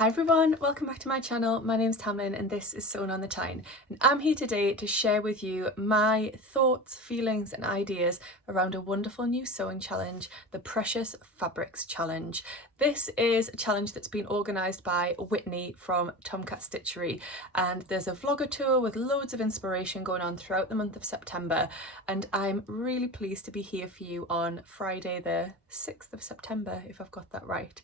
Hi everyone, welcome back to my channel. My name's Tamlyn and this is Sewn on the Tyne, and I'm here today to share with you my thoughts, feelings and ideas around a wonderful new sewing challenge, the Precious Fabrics Challenge. This is a challenge that's been organised by Whitney from Tomcat Stitchery, and there's a vlogger tour with loads of inspiration going on throughout the month of September, and I'm really pleased to be here for you on Friday the 6th of September, if I've got that right.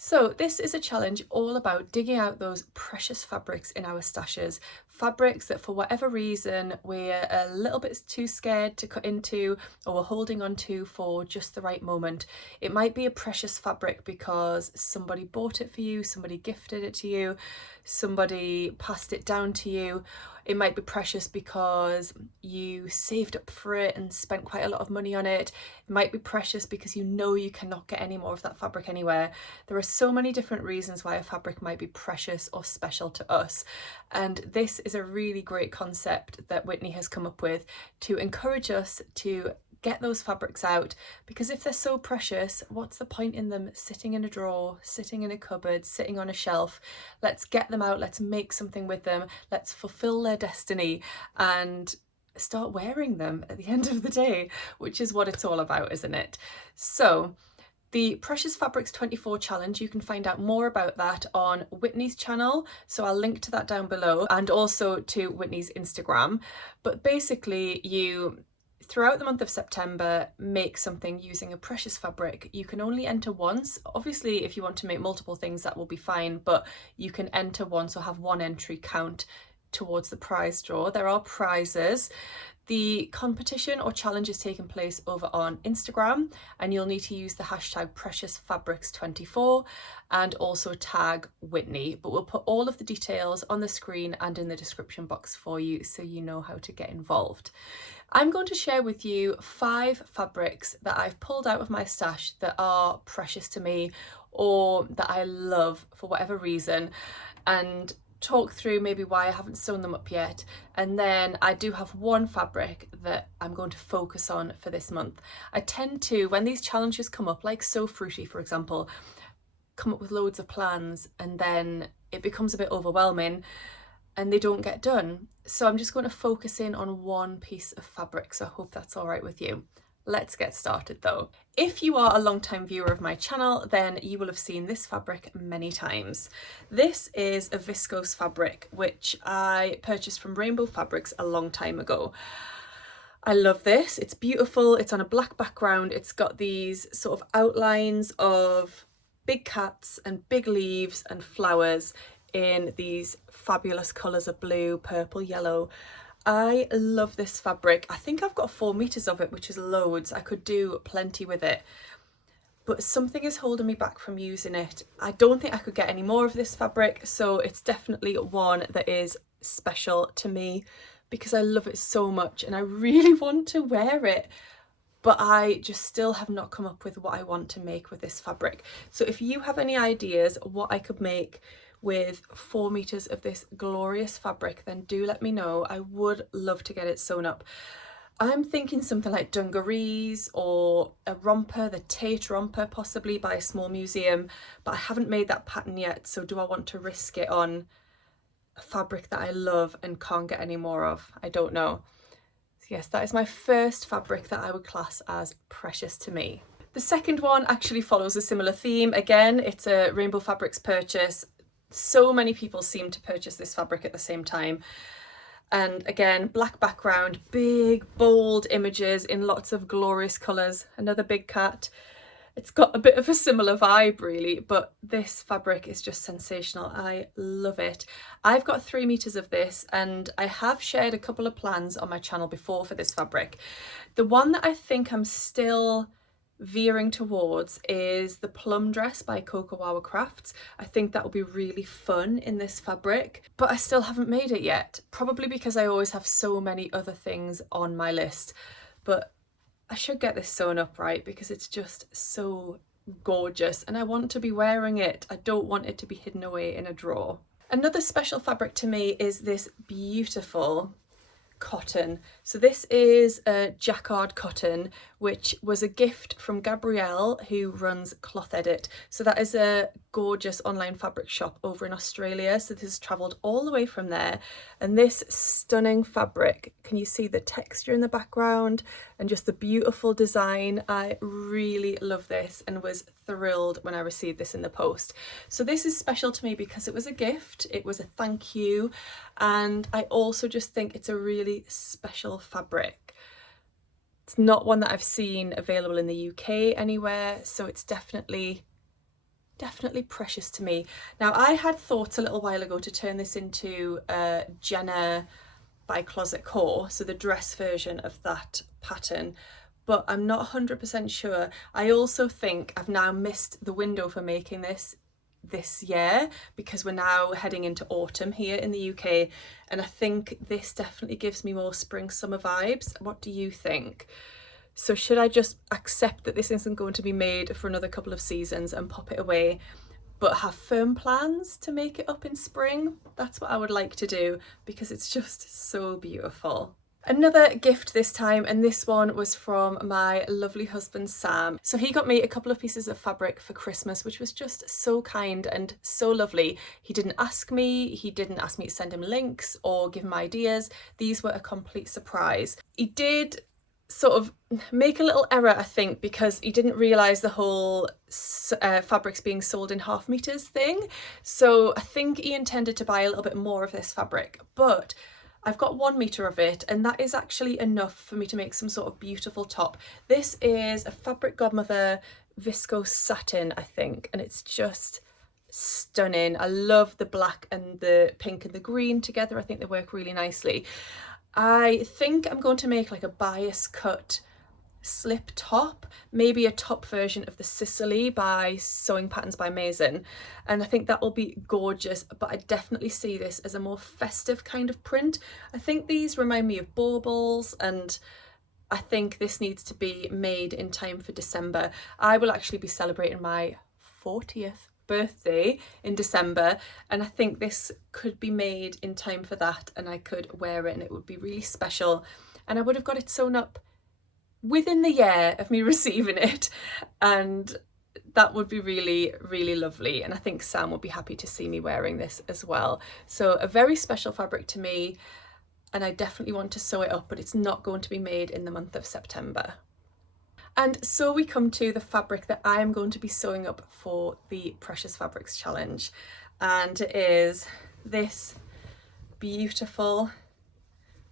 So this is a challenge all about digging out those precious fabrics in our stashes, fabrics that for whatever reason we're a little bit too scared to cut into or we're holding on to for just the right moment. It might be a precious fabric because somebody bought it for you, somebody gifted it to you, somebody passed it down to you. It might be precious because you saved up for it and spent quite a lot of money on it. It might be precious because you know you cannot get any more of that fabric anywhere. There are so many different reasons why a fabric might be precious or special to us. And this is a really great concept that Whitney has come up with to encourage us to get those fabrics out, because if they're so precious, what's the point in them sitting in a drawer, sitting in a cupboard, sitting on a shelf? Let's get them out, let's make something with them, let's fulfill their destiny and start wearing them at the end of the day, which is what it's all about, isn't it? So the Precious Fabrics 24 challenge, you can find out more about that on Whitney's channel, so I'll link to that down below, and also to Whitney's Instagram. But basically you, throughout the month of September, make something using a precious fabric. You can only enter once. Obviously, if you want to make multiple things, that will be fine, but you can enter once or have one entry count towards the prize draw. There are prizes. The competition or challenge is taking place over on Instagram, and you'll need to use the hashtag PreciousFabrics24 and also tag Whitney. But we'll put all of the details on the screen and in the description box for you so you know how to get involved. I'm going to share with you 5 fabrics that I've pulled out of my stash that are precious to me or that I love for whatever reason, and talk through maybe why I haven't sewn them up yet. And then I do have one fabric that I'm going to focus on for this month. I tend to, when these challenges come up, like So Fruity for example, come up with loads of plans and then it becomes a bit overwhelming and they don't get done. So I'm just going to focus in on one piece of fabric, so I hope that's all right with you. Let's get started though. If you are a long-time viewer of my channel, then you will have seen this fabric many times. This is a viscose fabric, which I purchased from Rainbow Fabrics a long time ago. I love this. It's beautiful. It's on a black background. It's got these sort of outlines of big cats and big leaves and flowers in these fabulous colours of blue, purple, yellow. I love this fabric. I think I've got 4 meters of it, which is loads. I could do plenty with it, but something is holding me back from using it. I don't think I could get any more of this fabric, so it's definitely one that is special to me because I love it so much and I really want to wear it, but I just still have not come up with what I want to make with this fabric. So if you have any ideas what I could make with 4 meters of this glorious fabric, then do let me know. I would love to get it sewn up. I'm thinking something like dungarees or a romper, the Tate romper possibly by a small museum, but I haven't made that pattern yet, so do I want to risk it on a fabric that I love and can't get any more of? I don't know. So yes, that is my first fabric that I would class as precious to me. The second one actually follows a similar theme. Again, it's a Rainbow Fabrics purchase. So many people seem to purchase this fabric at the same time, and again, black background, big bold images in lots of glorious colours. Another big cat. It's got a bit of a similar vibe really, but this fabric is just sensational. I love it. I've got 3 meters of this and I have shared a couple of plans on my channel before for this fabric. The one that I think I'm still veering towards is the plum dress by Cocowawa Crafts. I think that will be really fun in this fabric, but I still haven't made it yet, probably because I always have so many other things on my list. But I should get this sewn up, right, because it's just so gorgeous and I want to be wearing it. I don't want it to be hidden away in a drawer. Another special fabric to me is this beautiful cotton. So this is a jacquard cotton, which was a gift from Gabrielle, who runs Cloth Edit. So that is a gorgeous online fabric shop over in Australia. So this has travelled all the way from there. And this stunning fabric, can you see the texture in the background and just the beautiful design? I really love this and was thrilled when I received this in the post. So this is special to me because it was a gift, it was a thank you, and I also just think it's a really special fabric. It's not one that I've seen available in the UK anywhere, so it's definitely precious to me. Now, I had thoughts a little while ago to turn this into a Jenna by Closet Core, so the dress version of that pattern, but I'm not 100% sure. I also think I've now missed the window for making this year because we're now heading into autumn here in the UK, and I think this definitely gives me more spring summer vibes. What do you think? So should I just accept that this isn't going to be made for another couple of seasons and pop it away, but have firm plans to make it up in spring? That's what I would like to do because it's just so beautiful. Another gift this time, and this one was from my lovely husband Sam. So he got me a couple of pieces of fabric for Christmas, which was just so kind and so lovely. He didn't ask me to send him links or give him ideas. These were a complete surprise. He did sort of make a little error, I think, because he didn't realise the whole fabrics being sold in half meters thing. So I think he intended to buy a little bit more of this fabric, but I've got 1 meter of it, and that is actually enough for me to make some sort of beautiful top. This is a Fabric Godmother viscose satin, I think, and it's just stunning. I love the black and the pink and the green together. I think they work really nicely. I think I'm going to make like a bias cut slip top, maybe a top version of the Sicily by Sewing Patterns by Masin, and I think that will be gorgeous. But I definitely see this as a more festive kind of print. I think these remind me of baubles, and I think this needs to be made in time for December. I will actually be celebrating my 40th birthday in December, and I think this could be made in time for that, and I could wear it and it would be really special, and I would have got it sewn up within the year of me receiving it, and that would be really, really lovely. And I think Sam would be happy to see me wearing this as well. So a very special fabric to me, and I definitely want to sew it up, but it's not going to be made in the month of September. And so we come to the fabric that I am going to be sewing up for the Precious Fabrics Challenge, and it is this beautiful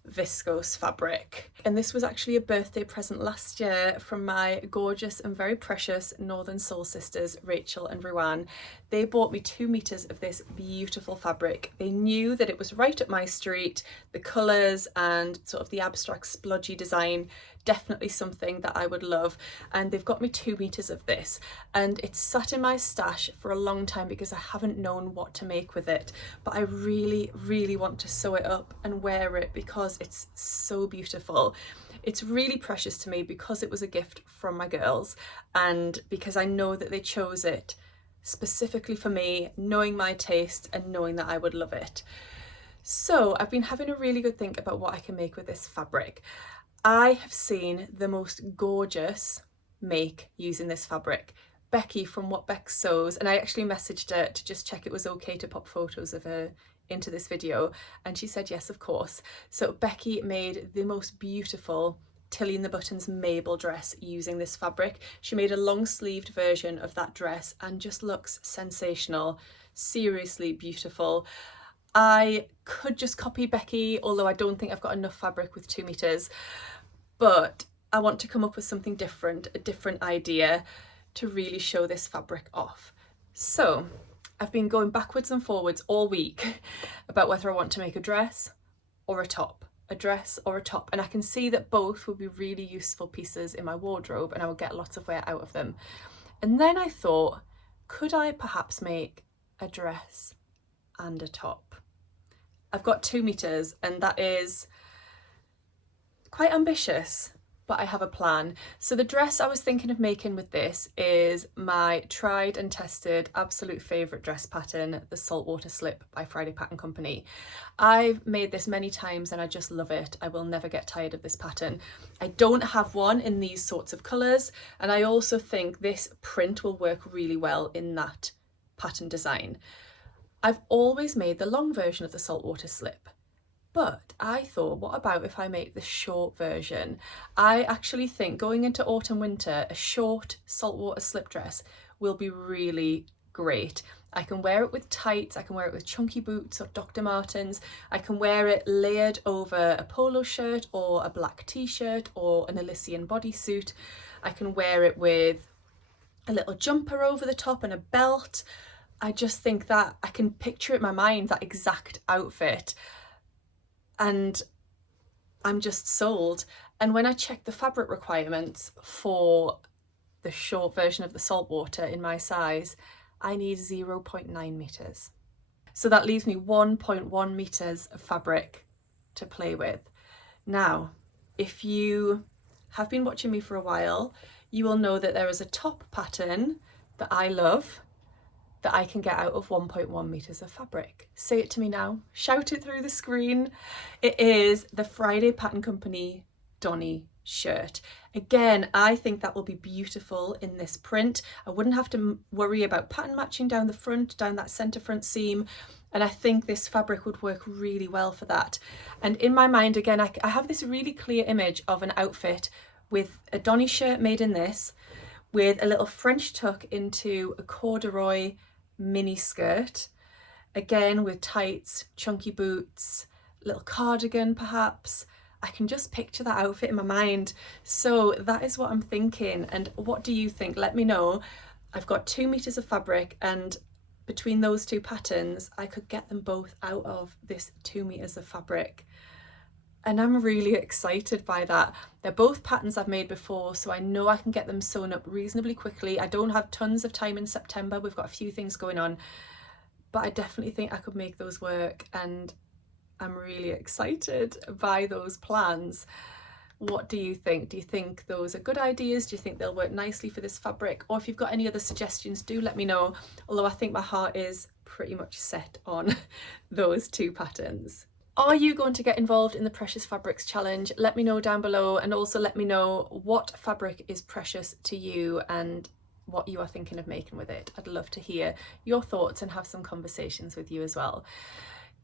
viscose fabric. And this was actually a birthday present last year from my gorgeous and very precious Northern Soul sisters, Rachel and Ruan. They bought me 2 meters of this beautiful fabric. They knew that it was right up my street. The colours and sort of the abstract splodgy design, definitely something that I would love. And they've got me 2 meters of this, and it's sat in my stash for a long time because I haven't known what to make with it. But I really, really want to sew it up and wear it because it's so beautiful. It's really precious to me because it was a gift from my girls, and because I know that they chose it specifically for me, knowing my taste and knowing that I would love it. So I've been having a really good think about what I can make with this fabric. I have seen the most gorgeous make using this fabric. Becky from What Beck Sews, and I actually messaged her to just check it was okay to pop photos of her into this video, and she said yes, of course. So Becky made the most beautiful Tilly and the Buttons Mabel dress using this fabric. She made a long sleeved version of that dress and just looks sensational, seriously beautiful. I could just copy Becky, although I don't think I've got enough fabric with 2 meters, but I want to come up with something different, a different idea to really show this fabric off. So I've been going backwards and forwards all week about whether I want to make a dress or a top. A dress or a top, and I can see that both would be really useful pieces in my wardrobe and I would get lots of wear out of them. And then I thought, could I perhaps make a dress and a top? I've got 2 meters, and that is quite ambitious, but I have a plan. So the dress I was thinking of making with this is my tried and tested absolute favourite dress pattern, the Saltwater Slip by Friday Pattern Company. I've made this many times and I just love it. I will never get tired of this pattern. I don't have one in these sorts of colours, and I also think this print will work really well in that pattern design. I've always made the long version of the Saltwater Slip, but I thought, what about if I make the short version? I actually think going into autumn winter, a short saltwater slip dress will be really great. I can wear it with tights, I can wear it with chunky boots or Dr. Martens, I can wear it layered over a polo shirt or a black t-shirt or an Elysian bodysuit. I can wear it with a little jumper over the top and a belt. I just think that I can picture it in my mind, that exact outfit, and I'm just sold. And when I checked the fabric requirements for the short version of the saltwater in my size, I need 0.9 meters. So that leaves me 1.1 meters of fabric to play with. Now, if you have been watching me for a while, you will know that there is a top pattern that I love that I can get out of 1.1 meters of fabric. Say it to me now, shout it through the screen. It is the Friday Pattern Company Donny shirt. Again, I think that will be beautiful in this print. I wouldn't have to worry about pattern matching down the front, down that center front seam. And I think this fabric would work really well for that. And in my mind, again, I have this really clear image of an outfit with a Donny shirt made in this, with a little French tuck into a corduroy mini skirt, again with tights, chunky boots, little cardigan perhaps. I can just picture that outfit in my mind. So that is what I'm thinking. And what do you think? Let me know. I've got 2 meters of fabric, and between those two patterns, I could get them both out of this 2 meters of fabric. And I'm really excited by that. They're both patterns I've made before, so I know I can get them sewn up reasonably quickly. I don't have tons of time in September. We've got a few things going on, but I definitely think I could make those work, and I'm really excited by those plans. What do you think? Do you think those are good ideas? Do you think they'll work nicely for this fabric? Or if you've got any other suggestions, do let me know. Although I think my heart is pretty much set on those two patterns. Are you going to get involved in the Precious Fabrics Challenge? Let me know down below, and also let me know what fabric is precious to you and what you are thinking of making with it. I'd love to hear your thoughts and have some conversations with you as well.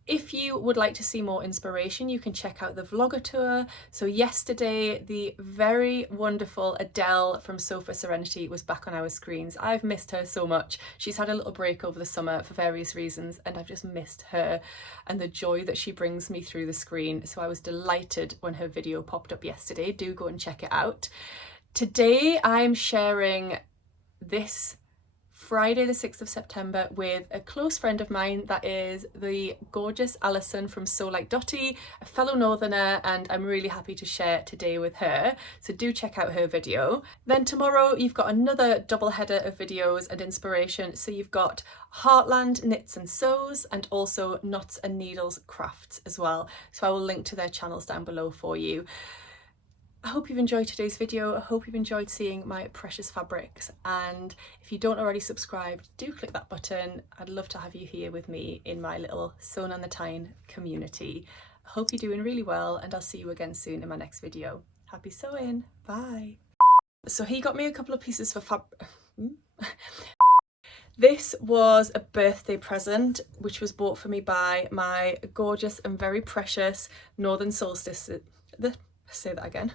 If you would like to see more inspiration, you can check out the vlogger tour. So yesterday, the very wonderful Adele from Sofa Serenity was back on our screens. I've missed her so much. She's had a little break over the summer for various reasons, and I've just missed her and the joy that she brings me through the screen. So I was delighted when her video popped up yesterday. Do go and check it out. Today, I'm sharing this Friday the 6th of September with a close friend of mine, that is the gorgeous Alison from Sew Like Dotty, a fellow northerner, and I'm really happy to share today with her, so do check out her video. Then tomorrow you've got another double header of videos and inspiration, so you've got Heartland Knits and Sews and also Knots and Needles Crafts as well, so I will link to their channels down below for you. I hope you've enjoyed today's video. I hope you've enjoyed seeing my precious fabrics, and if you don't already subscribe, do click that button. I'd love to have you here with me in my little Sewn on the Tyne community. I hope you're doing really well, and I'll see you again soon in my next video. Happy sewing, bye. So he got me a couple of pieces for This was a birthday present which was bought for me by my gorgeous and very precious Northern Solstice. Say that again.